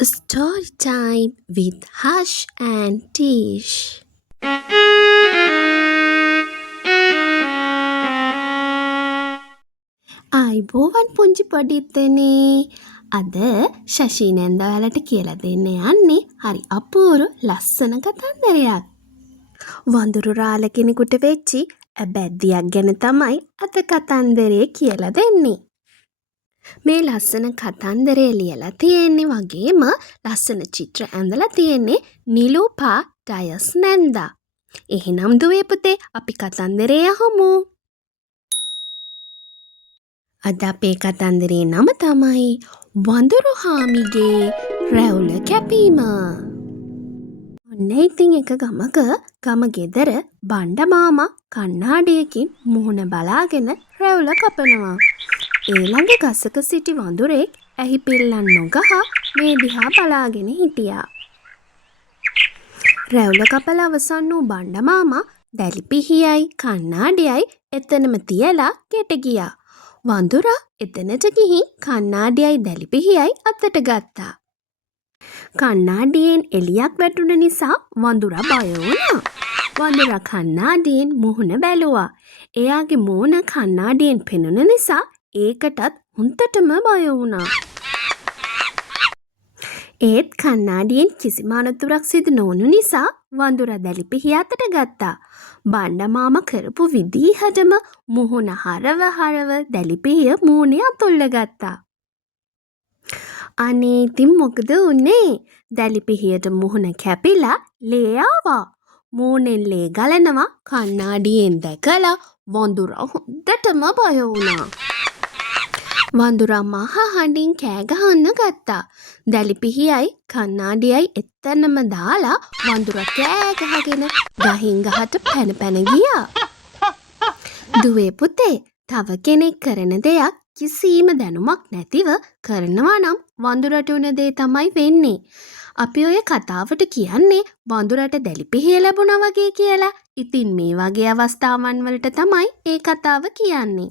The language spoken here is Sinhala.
Story time with Hush and Tish. ආයිබෝවන් පුංචි පොඩිත්තනේ. අද ශෂී නැන්දාලට කියලා දෙන්න යන්නේ හරි අපූරු ලස්සන කතන්දරයක්. වඳුරු රාළ කෙනෙකුට වෙච්චි ඇබැද්දියක් ගැන තමයි අද කතන්දරේ කියලා දෙන්නේ. මේ ලස්සන කතන්දරය ලියලා තියෙන්නේ වගේම ලස්සන චිත්‍ර ඇඳලා තියෙන්නේ නිලූපා ඩයස් නැන්දා. එහෙනම් දුවේ පුතේ අපි කතන්දරේ අහමු. අද අපේ කතන්දරේ නම තමයි වඳුරු හාමිගේ රැවුල කැපීම. ඔන්න ඉතින් එක ගමක ගම ගෙදර බණ්ඩ මාමා කණ්ණාඩියකින් මුහුණ බලාගෙන රැවුල කපනවා. ඊළඟ ගසක සිටි වඳුරෙක් ඇහි පිල්ලන් නොගහ මේ දිහා බලාගෙන හිටියා. රැවුල කපලා අවසන් වූ බණ්ඩ මාමා දැලිපිහියයි කණ්ණාඩියයි එතනම තියලා ගෙට ගියා. වඳුරා එතනට ගිහින් කණ්ණාඩියයි දැලිපිහියයි අතට ගත්තා. කණ්ණාඩියෙන් එළියක් වැටුණ නිසා වඳුරා බය වුණා. වඳුරා කණ්ණාඩියෙන් මුහුණ බැලුවා. එයාගේ මූණ කණ්ණාඩියෙන් පෙනුන නිසා ඒකටත් හුන්ටටම බය වුණා. ඒත් කණ්ණාඩියෙන් කිසිම අනතුරක් සිදු නොවුණු නිසා වඳුරා දැලිපිහිය අතට ගත්තා. බණ්ඩ මාමා කරපු විදිහටම මුහුණ හරව දැලිපිහිය මූණේ අතුල්ල ගත්තා. අනේ ඉතින් මොකද වුනේ? දැලිපිහියට මුහුණ කැපිලා ලේ ආවා. මූණෙන් ලේ ගලනවා කණ්ණාඩියෙන් දැකලා වඳුරා හොඳටම බය වුණා. වඳුරා මහ හඬින් කෑ ගහන්න ගත්තා. දැලිපිහියයි කණ්ණාඩියයි එතනම දාලා වඳුරා කෑ ගහගෙන ගහින් ගහට පැන ගියා. දුවේ පුතේ, තව කෙනෙක් කරන දෙයක් කිසිම දැනුමක් නැතිව කරනවා නම් වඳුරට උන දේ තමයි වෙන්නේ. අපි ඔය කතාවට කියන්නේ වඳුරට දැලිපිහිය ලැබුණා වගේ කියලා. ඉතින් මේ වගේ අවස්ථාවන් වලට තමයි ඒ කතාව කියන්නේ.